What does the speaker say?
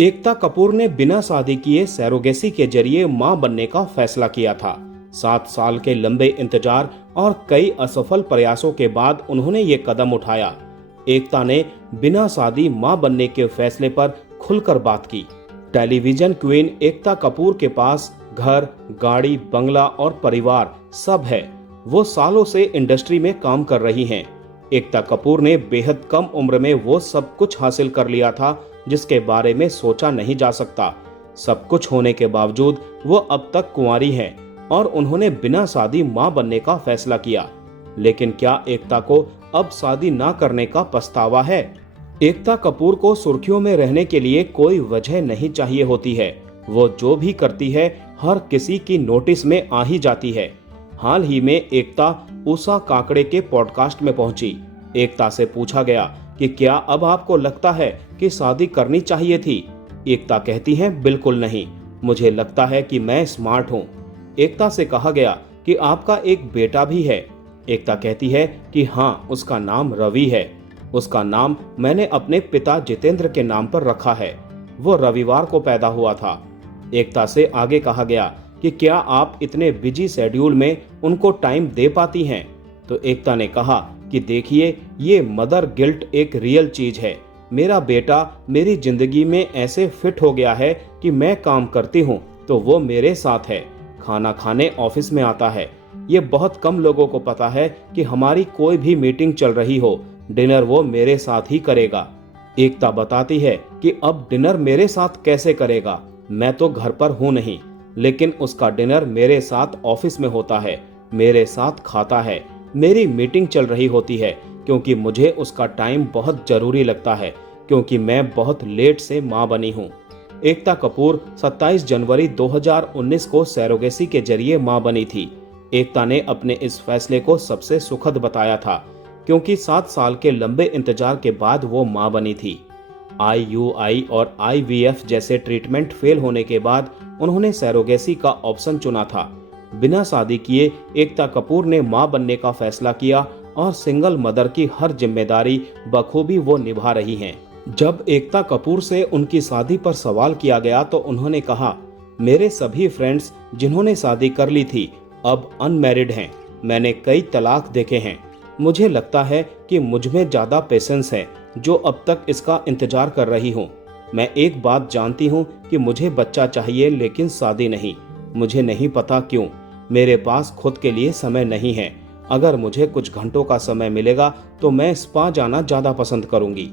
एकता कपूर ने बिना शादी किए सैरोगेसी के जरिए मां बनने का फैसला किया था। 7 साल के लंबे इंतजार और कई असफल प्रयासों के बाद उन्होंने ये कदम उठाया। एकता ने बिना शादी मां बनने के फैसले पर खुलकर बात की। टेलीविजन क्वीन एकता कपूर के पास घर, गाड़ी, बंगला और परिवार सब है। वो सालों से इंडस्ट्री में काम कर रही हैं। एकता कपूर ने बेहद कम उम्र में वो सब कुछ हासिल कर लिया था जिसके बारे में सोचा नहीं जा सकता। सब कुछ होने के बावजूद वो अब तक कुंवारी हैं और उन्होंने बिना शादी मां बनने का फैसला किया। लेकिन क्या एकता को अब शादी ना करने का पछतावा है? एकता कपूर को सुर्खियों में रहने के लिए कोई वजह नहीं चाहिए होती है। वो जो भी करती है हर किसी की नोटिस में आ ही जाती है। हाल ही में एकता उषा काकड़े के पॉडकास्ट में पहुंची। एकता से पूछा गया कि क्या अब आपको लगता है कि शादी करनी चाहिए थी? एकता कहती है, बिल्कुल नहीं, मुझे लगता है कि मैं स्मार्ट हूँ। एकता से कहा गया कि आपका एक बेटा भी है। एकता कहती है कि हाँ, उसका नाम रवि है। उसका नाम मैंने अपने पिता जितेंद्र के नाम पर रखा है। वो रविवार को पैदा हुआ था। एकता से आगे कहा गया कि क्या आप इतने बिजी शेड्यूल में उनको टाइम दे पाती हैं? तो एकता ने कहा कि देखिए, ये मदर गिल्ट एक रियल चीज है। मेरा बेटा मेरी जिंदगी में ऐसे फिट हो गया है कि मैं काम करती हूँ तो वो मेरे साथ है, खाना खाने ऑफिस में आता है। ये बहुत कम लोगों को पता है कि हमारी कोई भी मीटिंग चल रही हो, डिनर वो मेरे साथ ही करेगा। एकता बताती है कि अब डिनर मेरे साथ कैसे करेगा, मैं तो घर पर हूँ नहीं, लेकिन उसका डिनर मेरे साथ ऑफिस में होता है, मेरे साथ खाता है, मेरी मीटिंग चल रही होती है क्योंकि मुझे उसका टाइम बहुत जरूरी लगता है, क्योंकि मैं बहुत लेट से मां बनी हूं। एकता कपूर 27 जनवरी 2019 को सैरोगेसी के जरिए मां बनी थी। एकता ने अपने इस फैसले को सबसे सुखद बताया था क्योंकि 7 साल के लंबे इंतजार के बाद वो मां बनी थी। IUI और IVF जैसे ट्रीटमेंट फेल होने के बाद उन्होंने सैरोगेसी का ऑप्शन चुना था। बिना शादी किए एकता कपूर ने मां बनने का फैसला किया और सिंगल मदर की हर जिम्मेदारी बखूबी वो निभा रही हैं। जब एकता कपूर से उनकी शादी पर सवाल किया गया तो उन्होंने कहा, मेरे सभी फ्रेंड्स जिन्होंने शादी कर ली थी अब अनमैरिड हैं। मैंने कई तलाक देखे हैं। मुझे लगता है कि मुझमें ज्यादा पेशेंस है जो अब तक इसका इंतजार कर रही हूँ। मैं एक बात जानती हूँ कि मुझे बच्चा चाहिए लेकिन शादी नहीं। मुझे नहीं पता क्यों, मेरे पास खुद के लिए समय नहीं है। अगर मुझे कुछ घंटों का समय मिलेगा तो मैं स्पा जाना ज्यादा पसंद करूंगी।